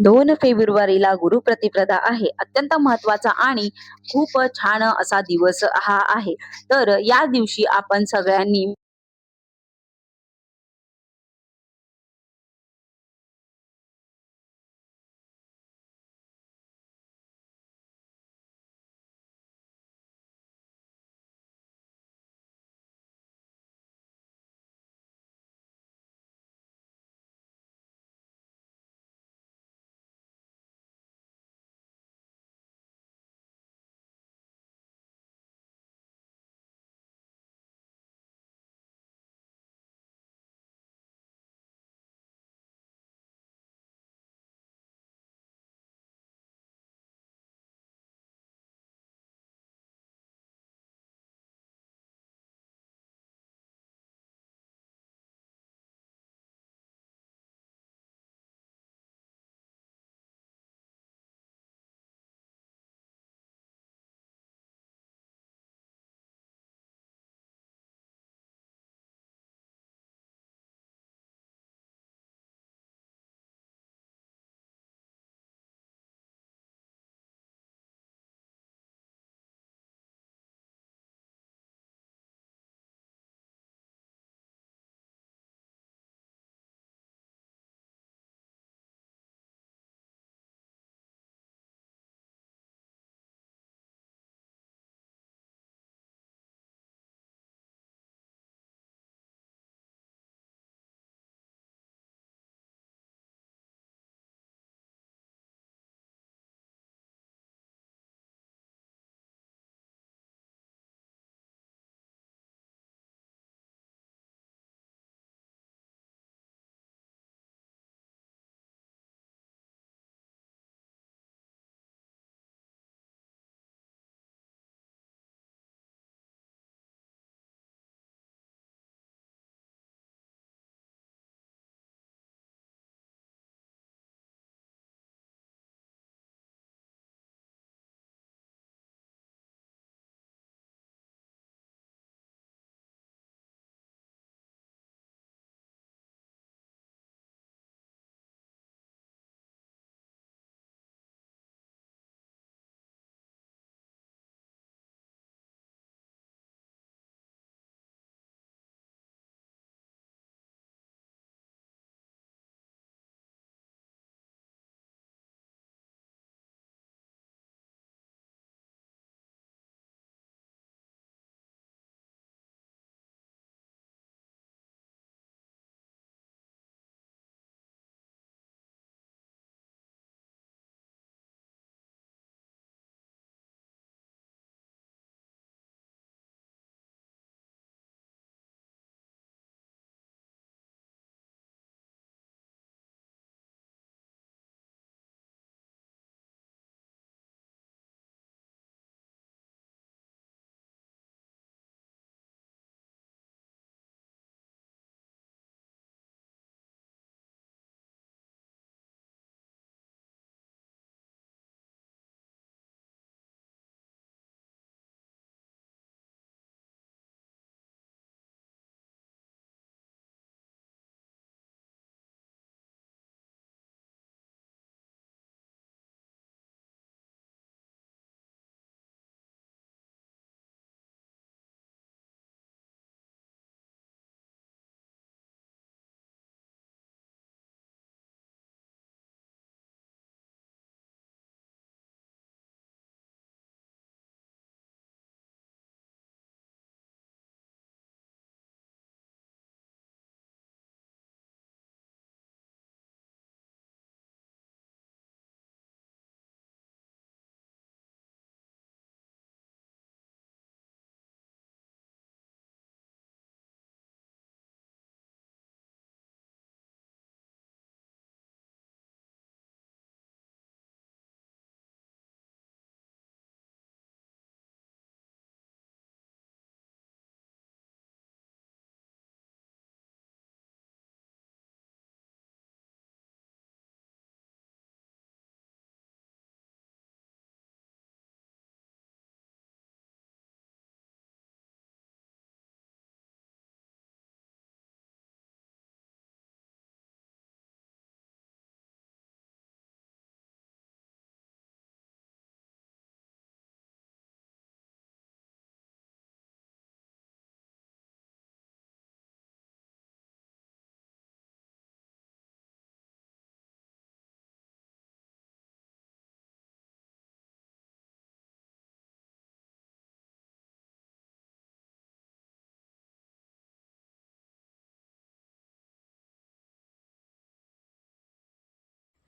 2 फेब्रुवारीला गुरुप्रतिपदा आहे. अत्यंत महत्वाचा आणि खूप छान असा दिवस हा आहे. तर या दिवशी आपण सगळ्यांनी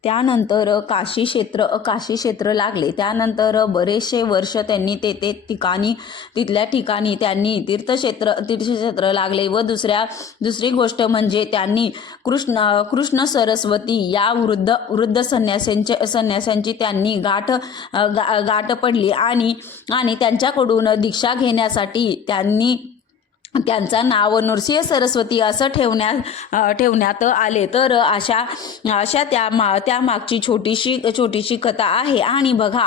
त्यानंतर काशी क्षेत्र लागले. त्यानंतर बरेचसे वर्ष त्यांनी तिथल्या ठिकाणी त्यांनी तीर्थक्षेत्र लागले. व दुसरी गोष्ट म्हणजे त्यांनी कृष्ण सरस्वती या वृद्ध संन्याशांची त्यांनी गाठ पडली आणि त्यांच्याकडून दीक्षा घेण्यासाठी त्यांचा नाव नृसिंह सरस्वती असं ठेवण्यात आले. तर अशा त्या मागची छोटीशी कथा आहे. आणि बघा,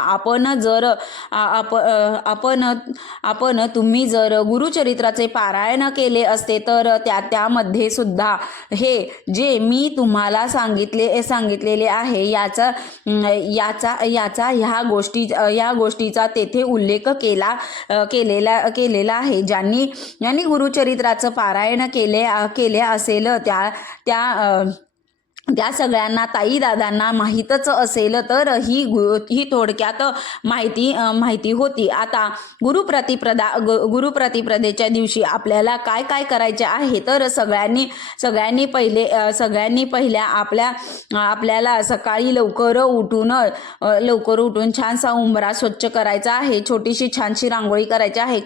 आपण तुम्ही जर गुरुचरित्राचे पारायण केले असते तर त्यामध्ये सुद्धा हे जे मी तुम्हाला सांगितलेले आहे याचा ह्या गोष्टीचा तेथे उल्लेख केलेला आहे. ज्यांनी गुरुचरित्राचं पारायण केले असेल त्या सगळ्यांना ताई दादांना माहीतच असेल. तर ही थोडक्यात माहिती होती. आता गुरुप्रतिपदेच्या दिवशी आपल्याला काय करायचे आहे तर सगळ्यांनी पहिल्या आपल्याला सकाळी लवकर उठून छानसा उंबरा स्वच्छ करायचा आहे. छोटीशी छानशी रांगोळी करायची आहे.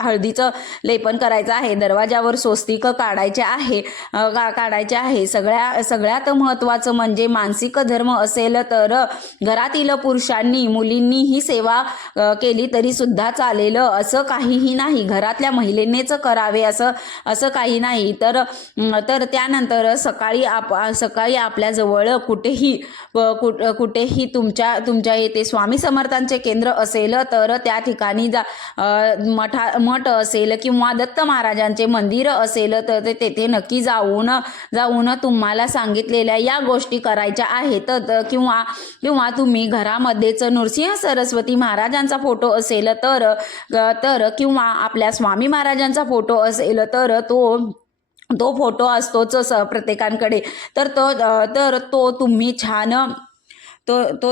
हळदीचं लेपन करायचं आहे. दरवाजावर स्वस्तिक काढायचे आहे. सगळ्यात महत्त्वाचं म्हणजे मानसिक धर्म असेल तर घरातील पुरुषांनी मुलींनी ही सेवा केली तरी सुद्धा चालेल, असं काहीही नाही. घरातल्या महिलेनेच करावे असं काही नाही. तर त्यानंतर सकाळी आपल्याजवळ कुठेही तुमच्या येथे स्वामी समर्थांचे केंद्र असेल तर त्या ठिकाणी मठ असेल किंवा दत्त महाराजांचे मंदिर असेल तर तेथे नक्की जाऊन तुम्हाला सांगितलेल्या या गोष्टी करायच्या आहेत. किंवा तुम्ही घरामध्येच नृसिंह सरस्वती महाराजांचा फोटो असेल तर किंवा आपल्या स्वामी महाराजांचा फोटो असेल तर तो फोटो असतोच प्रत्येकांकडे. तर तो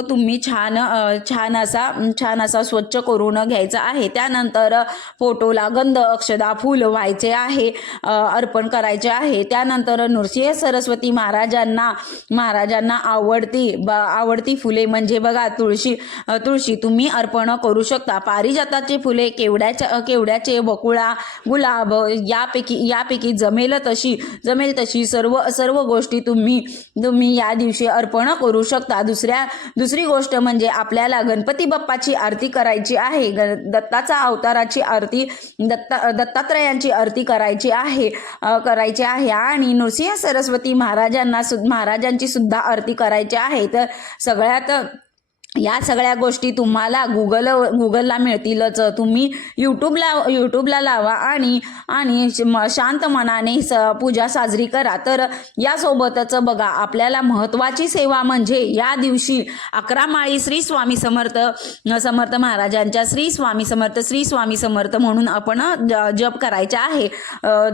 तुम्ही छान असा स्वच्छ करून घ्यायचा आहे. त्यानंतर फोटोला गंध, अक्षदा, फूल व्हायचे आहे, अर्पण करायचे आहे. त्यानंतर नृसिंह सरस्वती महाराजांना आवडती फुले म्हणजे बघा, तुळशी तुम्ही अर्पण करू शकता. पारिजाताची फुले, केवड्याचे, बकुळा, गुलाब यापैकी जमेल तशी सर्व गोष्टी तुम्ही या दिवशी अर्पण करू शकता. दुसरी गोष्ट म्हणजे आपल्याला गणपती बाप्पाची आरती करायची आहे. दत्ताचा अवताराची आरती, दत्तात्रयांची आरती करायची आहे आणि नृसिंह सरस्वती महाराजांची सुद्धा आरती करायची आहे. तर या सगळ्या गोष्टी तुम्हाला गुगलला मिळतीलच. तुम्ही यूट्यूबला लावा आणि शांत मनाने पूजा साजरी करा. तर यासोबतच बघा, आपल्याला महत्त्वाची सेवा म्हणजे या दिवशी 11 माळी श्री स्वामी समर्थ महाराजांच्या श्री स्वामी समर्थ म्हणून आपण जप करायचे आहे.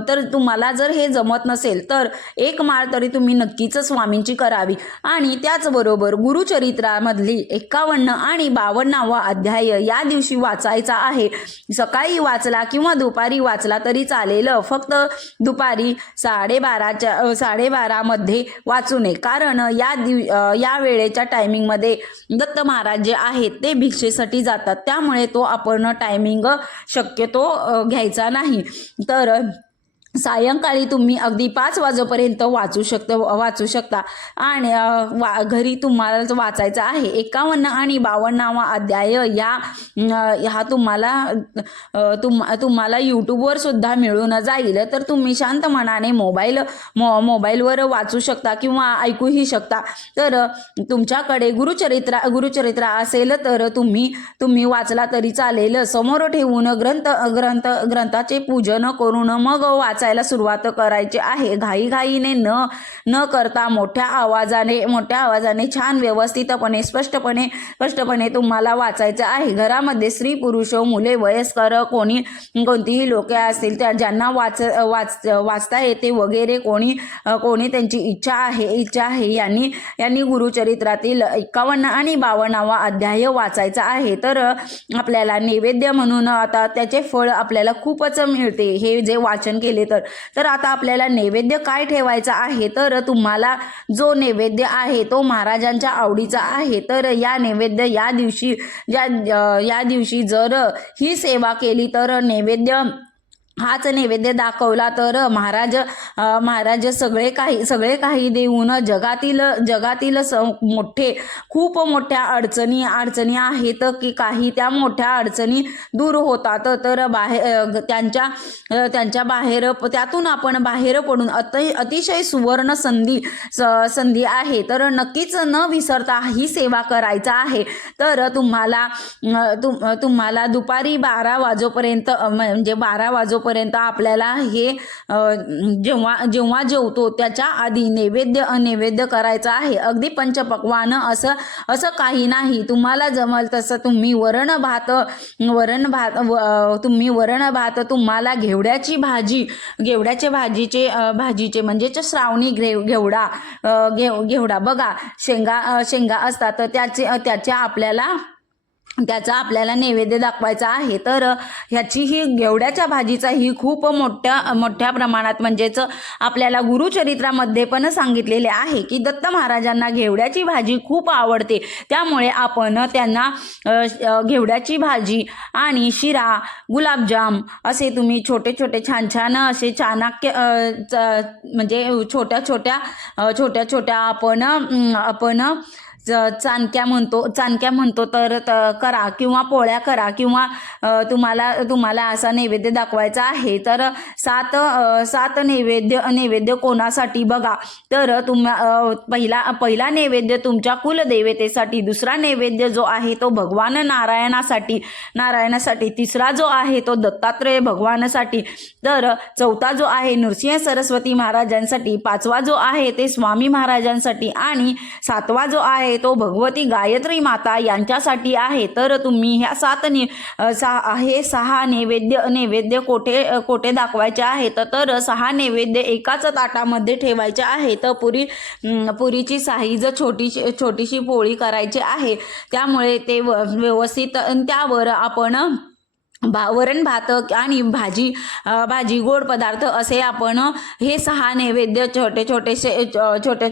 तर तुम्हाला जर हे जमत नसेल तर 1 माळ तरी तुम्ही नक्कीच स्वामींची करावी. आणि त्याचबरोबर गुरुचरित्रामधली 51 आणि 52वा अध्याय या दिवशी वाचायचा आहे. सकाळी वाचला किंवा दुपारी वाचला तरी चालेल. फक्त दुपारी 12:30 मध्ये वाचू नये, कारण या वेळेच्या टायमिंगमध्ये दत्त महाराज जे आहेत ते भिक्षेसाठी जातात. त्यामुळे तो आपण टायमिंग शक्यतो घ्यायचा नाही. तर सायंकाळी तुम्ही अगदी 5 वाजेपर्यंत वाचू शकता आणि घरी तुम्हाला वाचायचा आहे. 51 आणि 52वा अध्याय हा तुम्हाला यूट्यूबवर सुद्धा मिळून जाईल. तर तुम्ही शांत मनाने मोबाईलवर वाचू शकता किंवा ऐकूही शकता. तर तुमच्याकडे गुरुचरित्र असेल तर तुम्ही वाचला तरी चालेल. समोर ठेवून ग्रंथाचे पूजन करून मग वाचायला सुरुवात करायची आहे. घाईघाईने न करता मोठ्या आवाजाने छान व्यवस्थितपणे स्पष्टपणे तुम्हाला वाचायचं आहे. घरामध्ये स्त्री पुरुष मुले वयस्कर कोणतीही लोके असतील त्या ज्यांना वाचता येते वगैरे कोणी त्यांची इच्छा आहे यांनी गुरुचरित्रातील 51 आणि 52वा अध्याय वाचायचा आहे. तर आपल्याला नैवेद्य म्हणून आता त्याचे फळ आपल्याला खूपच मिळते. हे जे वाचन केले तर आता आपल्याला नैवेद्य काय ठेवायचा आहे, तर तुम्हाला जो नैवेद्य आहे तो महाराजांच्या आवडीचा आहे. तर या नैवेद्य या दिवशी जर ही सेवा केली तर नैवेद्य हाच नैवेद्य दाखवला तर महाराज सगळे काही देऊन जगातील मोठे खूप मोठ्या अडचणी आहेत की काही त्या मोठ्या अडचणी दूर होतात. तर त्यांच्या बाहेर त्यातून आपण बाहेर पडून अतिशय सुवर्ण संधी आहे. तर नक्कीच न विसरता ही सेवा करायचा आहे. तर तुम्हाला दुपारी 12 वाजेपर्यंत म्हणजे 12 वाजेपर्यंत आपल्याला हे जेव्हा जेवतो त्याच्या आधी नैवेद्य करायचा आहे. अगदी पंचपक्वान असं काही नाही. तुम्हाला जमल तसं तुम्ही वरण भात तुम्हाला घेवड्याची भाजीचे म्हणजेच श्रावणी घेवडा बघा शेंगा असतात त्याचा आपल्याला नैवेद्य दाखवायचा आहे. तर ह्याची ही घेवड्याच्या भाजीचा ही खूप मोठ्या प्रमाणात म्हणजेच आपल्याला गुरुचरित्रामध्ये पण सांगितलेले आहे की दत्त महाराजांना घेवड्याची भाजी खूप आवडते. त्यामुळे आपण त्यांना घेवड्याची भाजी आणि शिरा, गुलाबजाम असे तुम्ही छोटे छान असे चाणक्य म्हणजे छोट्या आपण चाणक्या म्हणतो तर करा किंवा पोळ्या करा किंवा तुम्हाला असा नैवेद्य दाखवायचा आहे. तर सात नैवेद्य कोणासाठी बघा, तर पहिला नैवेद्य तुमच्या कुलदेवतेसाठी, दुसरा नैवेद्य जो आहे तो भगवान नारायणासाठी, तिसरा जो आहे तो दत्तात्रेय भगवानासाठी, तर चौथा जो आहे नृसिंह सरस्वती महाराजांसाठी, पाचवा जो आहे ते स्वामी महाराजांसाठी आणि सातवा जो आहे तो भगवती गायत्री माता यांच्यासाठी आहे. तर तुम्ही ह्या सहा नैवेद्य कोठे दाखवायचे आहेत, तर 6 नैवेद्य एकाच ताटामध्ये ठेवायचे आहे. तर पुरीची साईज छोटीशी पोळी करायची आहे. त्यामुळे ते व्यवस्थित त्यावर आपण वरण भात आणि भाजी गोड पदार्थ असे आपण हे 6 नैवेद्य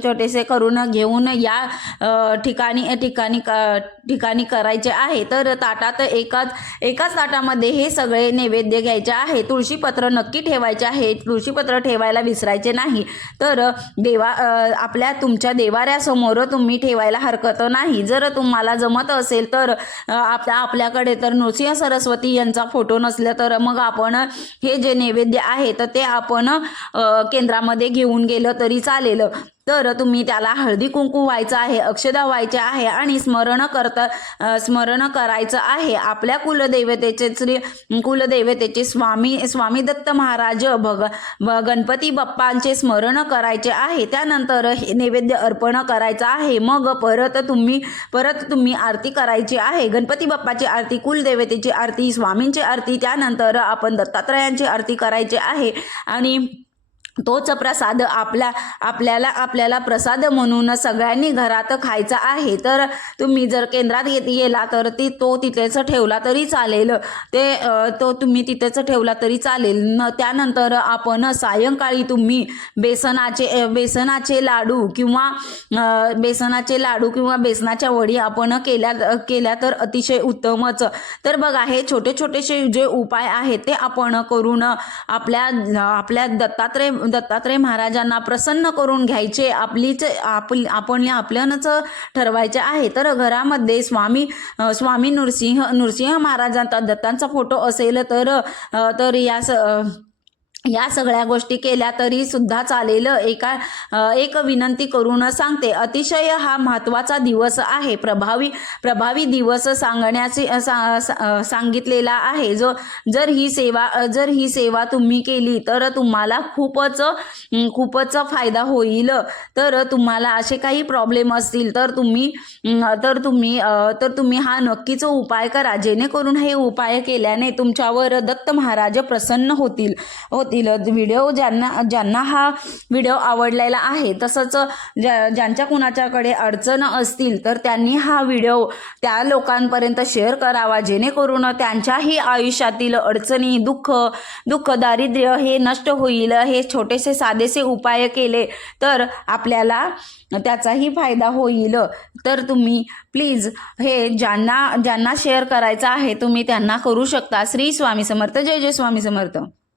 छोटेसे करून घेऊन या ठिकाणी करायचे आहे. तर ताटात एकाच ताटामध्ये हे सगळे नैवेद्य घ्यायचे आहे. तुळशीपत्र नक्की ठेवायचे आहे. तुळशीपत्र ठेवायला विसरायचे नाही. तर तुमच्या देवाऱ्यासमोर तुम्ही ठेवायला हरकत नाही. जर तुम्हाला जमत असेल तर आपल्याकडे तर नृसिंह सरस्वती यांचा फोटो नसला तर मग आपण हे जे नैवेद्य आहे तर ते आपण केंद्रामध्ये घेऊन गेलं तरी चालेल. तर तुम्ही त्याला हळदी कुंकू व्हायचं आहे, अक्षदा व्हायचे आहे आणि स्मरण करायचं आहे आपल्या कुलदेवतेचे स्वामी दत्त महाराज गणपती बाप्पांचे स्मरण करायचे आहे. त्यानंतर हे नैवेद्य अर्पण करायचं आहे. मग परत तुम्ही आरती करायची आहे. गणपती बाप्पाची आरती, कुलदेवतेची आरती, स्वामींची आरती, त्यानंतर आपण दत्तात्रयांची आरती करायची आहे आणि तोच प्रसाद आपल्याला प्रसाद म्हणून सगळ्यांनी घरात खायचा आहे. तर तुम्ही जर केंद्रात गेला तर तो तिथेच ठेवला तरी चालेल. तुम्ही तिथेच ठेवला तरी चालेल. त्यानंतर आपण सायंकाळी तुम्ही बेसनाचे लाडू किंवा बेसनाच्या वडी आपण केल्या तर अतिशय उत्तमच. तर बघा, हे छोटेसे जे उपाय आहेत ते आपण करून आपल्या दत्तात्रय महाराजांना प्रसन्न करून घ्यायचे. आपल्यानंच ठरवायचे आहे. तर घरामध्ये स्वामी नृसिंह महाराजांचा दत्तांचा फोटो असेल तर या सगळ्या गोष्टी केल्या तरी सुद्धा चालेल. एक विनंती करून सांगते, अतिशय हा महत्त्वाचा दिवस आहे. प्रभावी दिवस सांगितलेला आहे. जर ही सेवा तुम्ही केली तर तुम्हाला खूपच फायदा होईल. तर तुम्हाला असे काही प्रॉब्लेम असतील तर तुम्ही हा नक्कीच उपाय करा. जेणेकरून हे उपाय केल्याने तुमच्यावर दत्त महाराज प्रसन्न होतील आयुष्यातील व्हिडिओ ज्यांना हा व्हिडिओ आवडलेला आहे, तसंच ज्यांच्या कुणाच्याकडे अडचण असतील तर त्यांनी हा व्हिडिओ त्या लोकांपर्यंत शेअर करावा, जेणेकरून त्यांच्याही आयुष्यातील अडचणी, दुःख दारिद्र्य हे नष्ट होईल. हे छोटेसे साधेसे उपाय केले तर आपल्याला त्याचाही फायदा होईल. तर तुम्ही प्लीज हे ज्यांना शेअर करायचं आहे तुम्ही त्यांना करू शकता. श्री स्वामी समर्थ. जय जय स्वामी समर्थ.